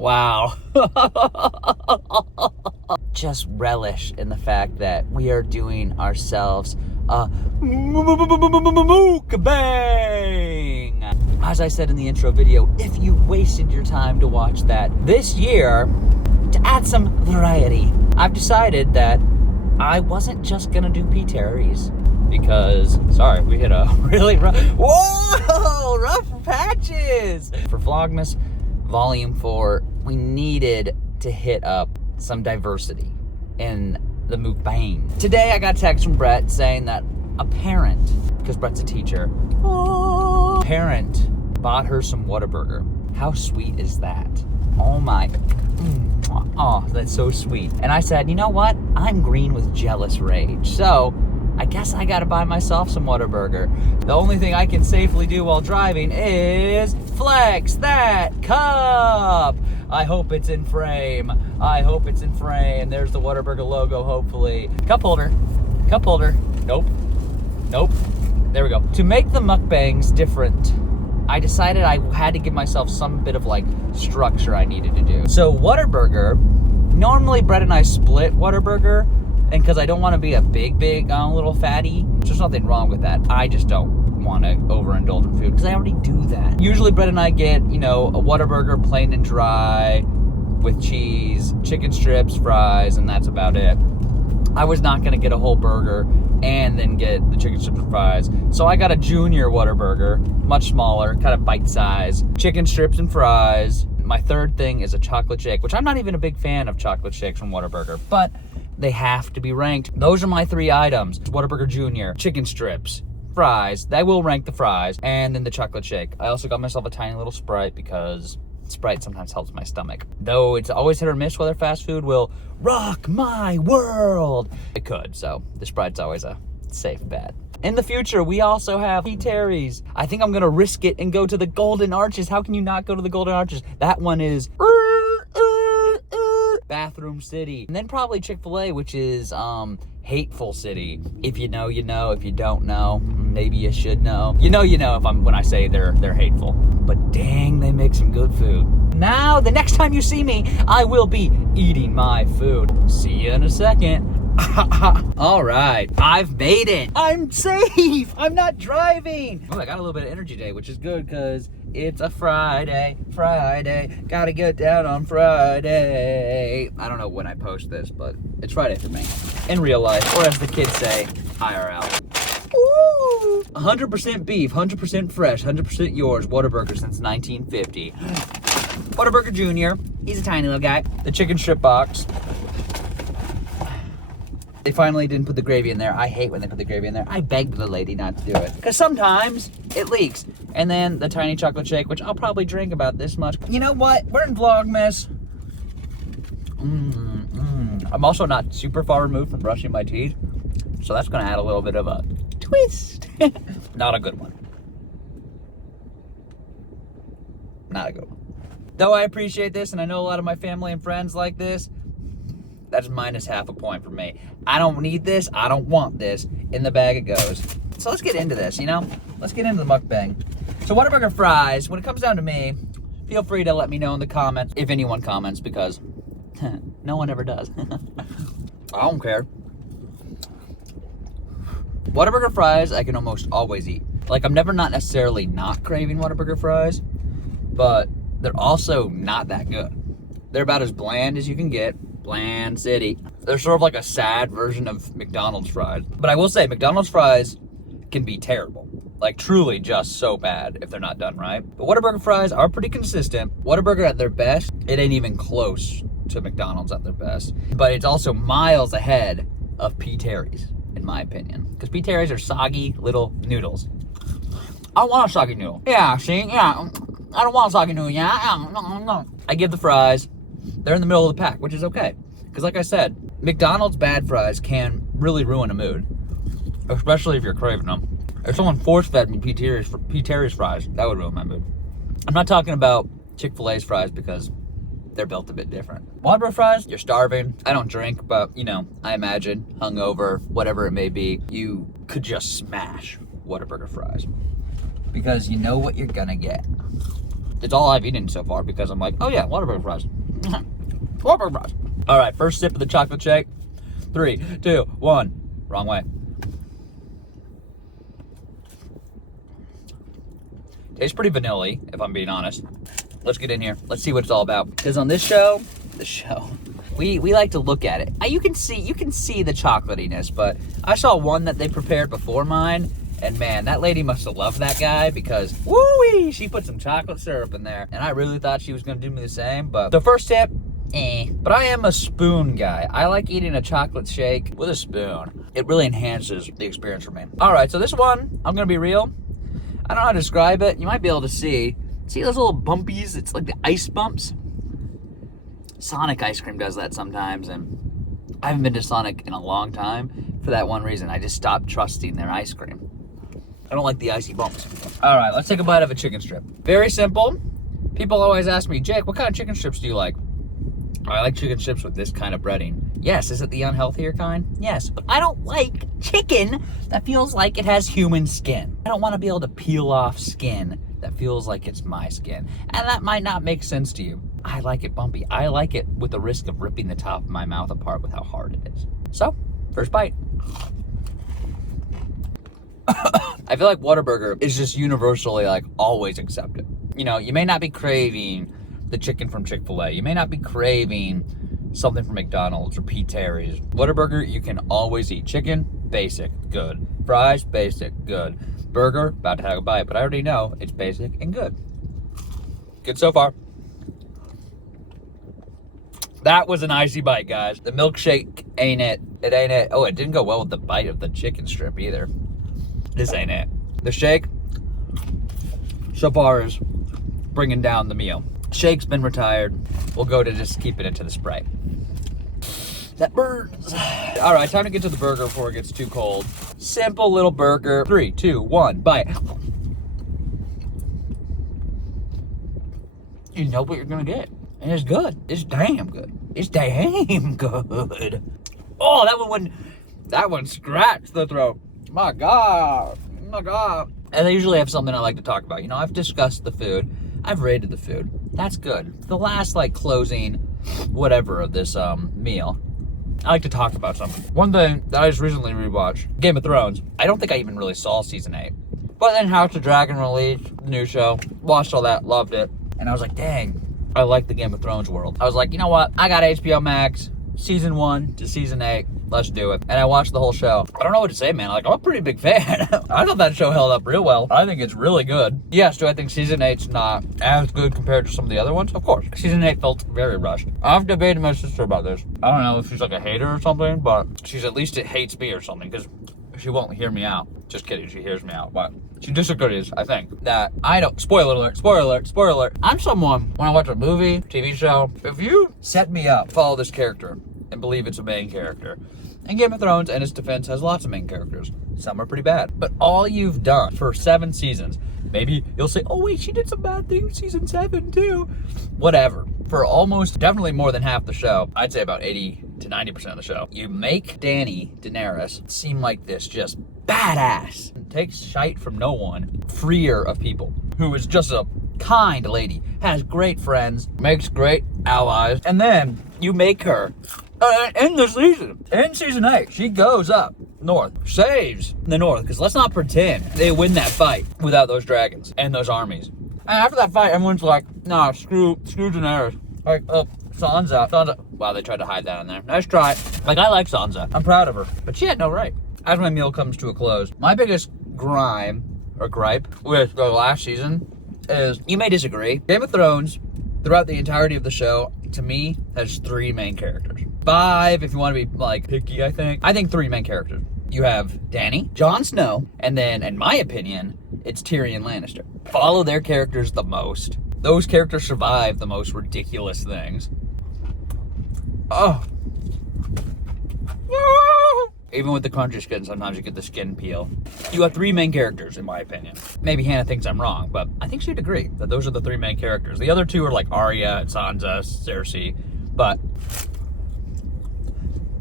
Wow. Just relish in the fact that we are doing ourselves a mukbang. As I said in the intro video, if you wasted your time to watch that this year, to add some variety, I've decided that I wasn't just gonna do P.Terry's because, sorry, we hit a really rough patches. For Vlogmas Volume 4, we needed to hit up some diversity in the mukbang. Today I got a text from Brett saying that a parent, because Brett's a teacher, parent bought her some Whataburger. How sweet is that? Oh my, oh, that's so sweet. And I said, you know what? I'm green with jealous rage. So I guess I gotta buy myself some Whataburger. The only thing I can safely do while driving is flex that cup. I hope it's in frame. I hope it's in frame. There's the Whataburger logo, hopefully. Cup holder. Cup holder. Nope. Nope. There we go. To make the mukbangs different, I decided I had to give myself some bit of like structure I needed to do. So Whataburger, normally Brett and I split Whataburger, and because I don't want to be a big little fatty, there's nothing wrong with that. I just don't want to overindulge in food because I already do that. Usually Brett and I get, you know, a Whataburger plain and dry with cheese, chicken strips, fries, and that's about it. I was not going to get a whole burger and then get the chicken strips and fries. So I got a junior Whataburger, much smaller, kind of bite size, chicken strips and fries. My third thing is a chocolate shake, which I'm not even a big fan of chocolate shakes from Whataburger, but they have to be ranked. Those are my 3 items. Whataburger Junior, chicken strips, fries. I will rank the fries, and then the chocolate shake. I also got myself a tiny little Sprite because Sprite sometimes helps my stomach. Though it's always hit or miss whether fast food will rock my world. It could, so the Sprite's always a safe bet. In the future, we also have P.Terry's. I think I'm gonna risk it and go to the Golden Arches. How can you not go to the Golden Arches? That one is Bathroom City. And then probably Chick-fil-A, which is Hateful City. If you know, you know. If you don't know, maybe you should know. You know if when I say they're hateful. But dang, they make some good food. Now, the next time you see me, I will be eating my food. See you in a second. All right, I've made it. I'm safe. I'm not driving. Oh, I got a little bit of energy today, which is good because it's a Friday. Gotta get down on Friday. I don't know when I post this, but it's Friday for me. In real life, or as the kids say, IRL. Ooh. 100% beef, 100% fresh, 100% yours. Whataburger since 1950. Whataburger Junior. He's a tiny little guy. The chicken strip box. They finally didn't put the gravy in there. I hate when they put the gravy in there. I begged the lady not to do it because sometimes it leaks. And then the tiny chocolate shake, which I'll probably drink about this much. You know what? We're in Vlogmas. I'm also not super far removed from brushing my teeth, so that's going to add a little bit of a twist. Not a good one. Not a good one. Though I appreciate this, and I know a lot of my family and friends like this, that's minus half a point for me. I don't need this. I don't want this. In the bag it goes. So let's get into this, you know? Let's get into the mukbang. So Whataburger fries, when it comes down to me, feel free to let me know in the comments, if anyone comments, because no one ever does. I don't care. Whataburger fries, I can almost always eat. Like, I'm never not necessarily not craving Whataburger fries, but they're also not that good. They're about as bland as you can get. Bland City. They're sort of like a sad version of McDonald's fries. But I will say, McDonald's fries can be terrible. Like, truly just so bad if they're not done right. But Whataburger fries are pretty consistent. Whataburger at their best, it ain't even close to McDonald's at their best. But it's also miles ahead of P.Terry's, in my opinion. Because P.Terry's are soggy little noodles. I want a soggy noodle. Yeah, see? Yeah. I don't want a soggy noodle. Yeah. I give the fries. They're in the middle of the pack, which is okay. Because like I said, McDonald's bad fries can really ruin a mood. Especially if you're craving them. If someone force-fed me P.Terry's fries, that would ruin my mood. I'm not talking about Chick-fil-A's fries because they're built a bit different. Whataburger fries, you're starving. I don't drink, but, you know, I imagine hungover, whatever it may be, you could just smash Whataburger fries. Because you know what you're gonna get. It's all I've eaten so far because I'm like, oh yeah, Whataburger fries. Whataburger fries. All right, first sip of the chocolate shake. 3, 2, 1. Wrong way. Tastes pretty vanilla-y, if I'm being honest. Let's get in here. Let's see what it's all about. Because on this show, we like to look at it. You can see the chocolatiness, but I saw one that they prepared before mine, and man, that lady must have loved that guy because, woo-wee, she put some chocolate syrup in there, and I really thought she was gonna do me the same, but the first tip, But I am a spoon guy. I like eating a chocolate shake with a spoon. It really enhances the experience for me. All right, so this one, I'm gonna be real. I don't know how to describe it. You might be able to see those little bumpies? It's like the ice bumps. Sonic ice cream does that sometimes, and I haven't been to Sonic in a long time for that one reason. I just stopped trusting their ice cream. I don't like the icy bumps. All right, let's take a bite of a chicken strip. Very simple. People always ask me, Jake, what kind of chicken strips do you like? I like chicken strips with this kind of breading. Yes, is it the unhealthier kind? Yes, but I don't like chicken that feels like it has human skin. I don't want to be able to peel off skin that feels like it's my skin. And that might not make sense to you. I like it bumpy. I like it with the risk of ripping the top of my mouth apart with how hard it is. So, first bite. I feel like Whataburger is just universally like always accepted. You know, you may not be craving the chicken from Chick-fil-A. You may not be craving something from McDonald's or P.Terry's. Whataburger, you can always eat. Chicken, basic, good. Fries, basic, good. Burger, about to have a bite, but I already know it's basic and good. Good so far. That was an icy bite, guys. The milkshake ain't it. It ain't it. Oh, it didn't go well with the bite of the chicken strip either. This ain't it. The shake, so far, is bringing down the meal. Shake's been retired. We'll go to just keeping it to the Sprite. That burns. All right, time to get to the burger before it gets too cold. Simple little burger. 3, 2, 1, bite. You know what you're gonna get. And it's good. It's damn good. It's damn good. Oh, that one scratched the throat. My God. My God. And I usually have something I like to talk about. You know, I've discussed the food. I've rated the food. That's good. The last, like, closing whatever of this meal, I like to talk about something. One thing that I just recently rewatched, Game of Thrones. I don't think I even really saw season 8. But then House of Dragon released, the new show. Watched all that, loved it. And I was like, dang, I like the Game of Thrones world. I was like, you know what? I got HBO Max, season 1 to season 8. Let's do it. And I watched the whole show. I don't know what to say, man. Like, I'm a pretty big fan. I thought that show held up real well. I think it's really good. Yes, do I think season 8's not as good compared to some of the other ones? Of course. Season 8 felt very rushed. I've debated my sister about this. I don't know if she's like a hater or something, but she's at least hates me or something, because she won't hear me out. Just kidding, she hears me out. But she disagrees, I think, that I don't, spoiler alert, spoiler alert, spoiler alert. I'm someone, when I watch a movie, TV show, if you set me up, follow this character, and believe it's a main character, and Game of Thrones, in its defense, has lots of main characters. Some are pretty bad. But all you've done for 7 seasons, maybe you'll say, oh wait, she did some bad things season 7 too. Whatever. For almost, definitely more than half the show, I'd say about 80 to 90% of the show, you make Daenerys seem like this just badass. Takes shite from no one, freer of people, who is just a kind lady, has great friends, makes great allies, and then you make her in season 8, she goes up north, saves the north, because let's not pretend they win that fight without those dragons and those armies. And after that fight, everyone's like, nah, screw Daenerys. Like, oh, Sansa. Wow, they tried to hide that in there. Nice try. Like, I like Sansa. I'm proud of her. But she had no right. As my meal comes to a close, my biggest gripe with the last season is, you may disagree, Game of Thrones, throughout the entirety of the show, to me, has 3 main characters. 5, if you want to be, like, picky, I think. I think 3 main characters. You have Dany, Jon Snow, and then, in my opinion, it's Tyrion Lannister. Follow their characters the most. Those characters survive the most ridiculous things. Oh. Even with the crunchy skin, sometimes you get the skin peel. You have 3 main characters, in my opinion. Maybe Hannah thinks I'm wrong, but I think she'd agree that those are the 3 main characters. The other 2 are like Arya, Sansa, Cersei, but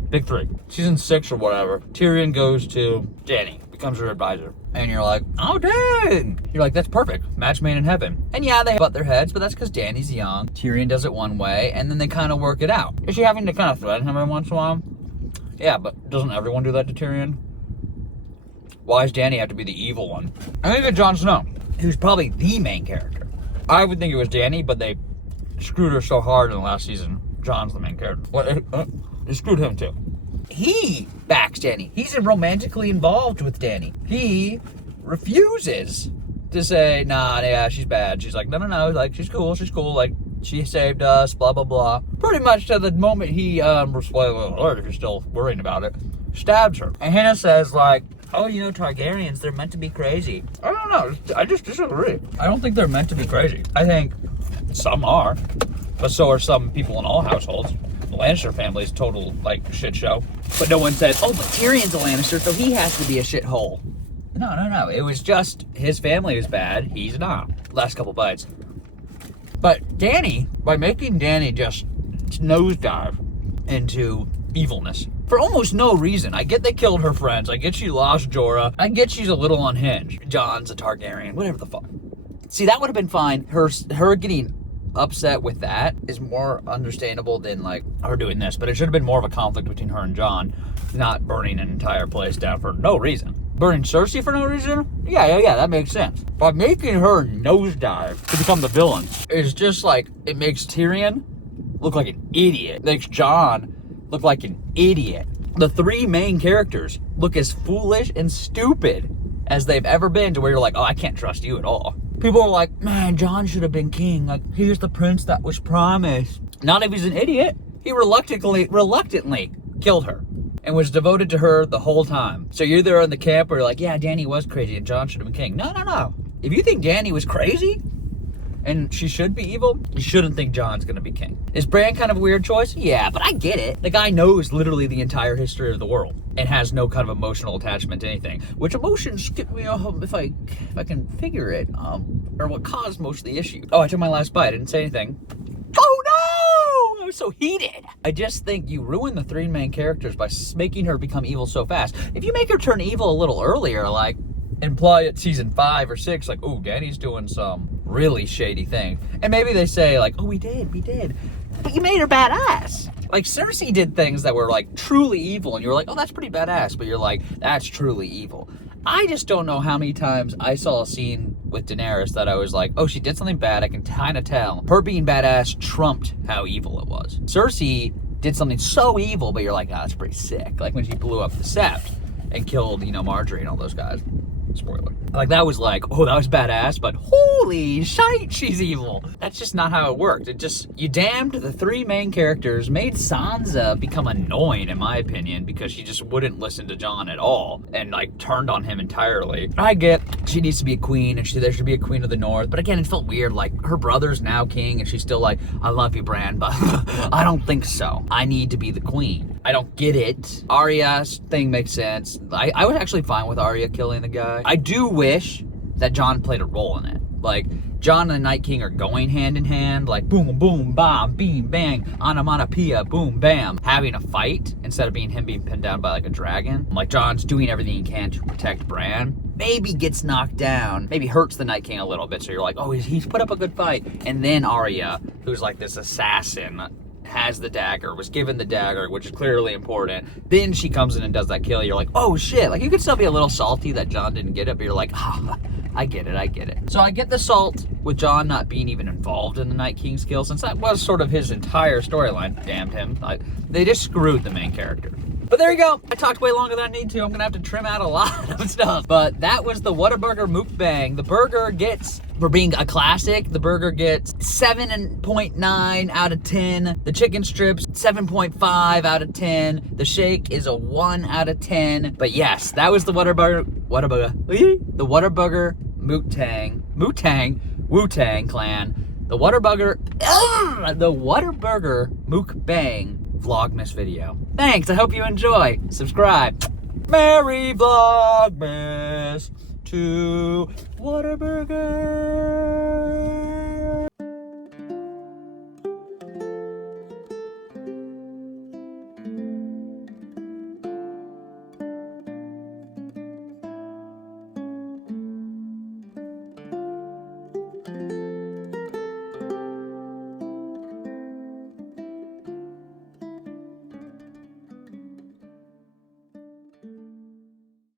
big 3. Season 6 or whatever, Tyrion goes to Dany, becomes her advisor. And you're like, oh dang! You're like, that's perfect. Match made in heaven. And yeah, they butt their heads, but that's because Dany's young. Tyrion does it one way, and then they kind of work it out. Is she having to kind of threaten him every once in a while? Yeah, but doesn't everyone do that to Tyrion? Why does Dany have to be the evil one? I think it's Jon Snow, who's probably the main character. I would think it was Dany, but they screwed her so hard in the last season. Jon's the main character. Well, they screwed him too. He backs Dany. He's romantically involved with Dany. He refuses to say, nah, yeah, she's bad. She's like, no, like, she's cool, like, she saved us, blah, blah, blah. Pretty much to the moment he, spoiler alert if you're still worrying about it, stabs her. And Hannah says, like, oh, you know, Targaryens, they're meant to be crazy. I don't know, I just disagree. I don't think they're meant to be crazy. I think some are, but so are some people in all households. The Lannister family's total, like, shit show. But no one said, oh, but Tyrion's a Lannister, so he has to be a shithole. No. It was just his family is bad. He's not. Last couple bites. But Dany, by making Dany just nosedive into evilness for almost no reason. I get they killed her friends. I get she lost Jorah. I get she's a little unhinged. Jon's a Targaryen. Whatever the fuck. See, that would have been fine. Her getting upset with that is more understandable than like her doing this, but it should have been more of a conflict between her and Jon, not burning an entire place down for no reason. Burning Cersei for no reason? Yeah, that makes sense. But making her nosedive to become the villain is just like, it makes Tyrion look like an idiot. It makes Jon look like an idiot. The three main characters look as foolish and stupid as they've ever been, to where you're like, oh, I can't trust you at all. People are like, man, Jon should have been king. Like, here's the prince that was promised. Not if he's an idiot. He reluctantly killed her and was devoted to her the whole time. So you're there in the camp where you're like, yeah, Dany was crazy and Jon should have been king. No. If you think Dany was crazy and she should be evil, you shouldn't think Jon's gonna be king. Is Bran kind of a weird choice? Yeah, but I get it. The guy knows literally the entire history of the world and has no kind of emotional attachment to anything. Which emotions get me off if I can figure it, or what caused most of the issue. Oh, I took my last bite, I didn't say anything. Oh no! I was so heated. I just think you ruin the three main characters by making her become evil so fast. If you make her turn evil a little earlier, like imply at season 5 or 6, like, oh, Dany's doing some really shady thing. And maybe they say like, oh, we did. But you made her badass. Like Cersei did things that were like truly evil and you were like, oh, that's pretty badass. But you're like, that's truly evil. I just don't know how many times I saw a scene with Daenerys that I was like, oh, she did something bad. I can kind of tell. Her being badass trumped how evil it was. Cersei did something so evil, but you're like, ah, that's pretty sick. Like when she blew up the Sept and killed, you know, Marjorie and all those guys. Spoiler. Like that was like, oh, that was badass, but holy shite, she's evil. That's just not how it worked. It just, you damned the three main characters, made Sansa become annoying, in my opinion, because she just wouldn't listen to Jon at all and like turned on him entirely. I get she needs to be a queen and there should be a queen of the North, but again, it felt weird. Like her brother's now king and she's still like, I love you, Bran, but I don't think so. I need to be the queen. I don't get it. Arya's thing makes sense. I was actually fine with Arya killing the guy. I do wish that Jon played a role in it. Like, Jon and the Night King are going hand in hand, like boom, boom, bam, beam, bang, onomatopoeia, boom, bam, having a fight instead of him being pinned down by like a dragon. Like, Jon's doing everything he can to protect Bran. Maybe gets knocked down, maybe hurts the Night King a little bit, so you're like, oh, he's put up a good fight. And then Arya, who's like this assassin, has the dagger, was given the dagger, which is clearly important. Then she comes in and does that kill. You're like, oh shit. Like, you could still be a little salty that Jon didn't get it, but you're like, ah, I get it. So I get the salt with Jon not being even involved in the Night King's kill, since that was sort of his entire storyline. Damned him. Like, they just screwed the main character. But there you go. I talked way longer than I need to. I'm gonna have to trim out a lot of stuff. But that was the Whataburger Mukbang. The burger gets, for being a classic, the burger gets 7.9 out of 10. The chicken strips, 7.5 out of 10. The shake is a 1 out of 10. But yes, that was the Whataburger Wu-Tang Clan. The Whataburger Mukbang Vlogmas video. Thanks, I hope you enjoy. Subscribe. Merry Vlogmas to Whataburger.